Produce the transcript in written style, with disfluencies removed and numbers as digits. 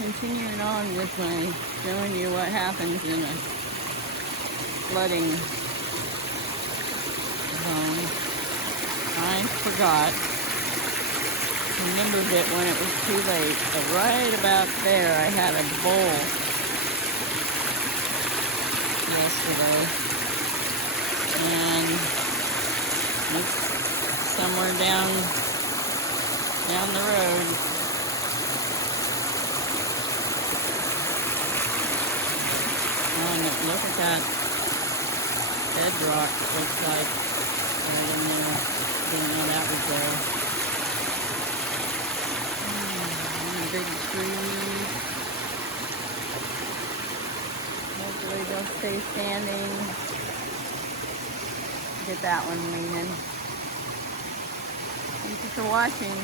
continuing on this way, showing you what happens in a flooding zone. I forgot, remembered it when it was too late, but right about there I had a bowl yesterday, and it's somewhere down the road. And look at that bedrock, looks like. I didn't know that was there. Big trees. Hopefully they'll stay standing. Get that one leaning. Thank you for watching.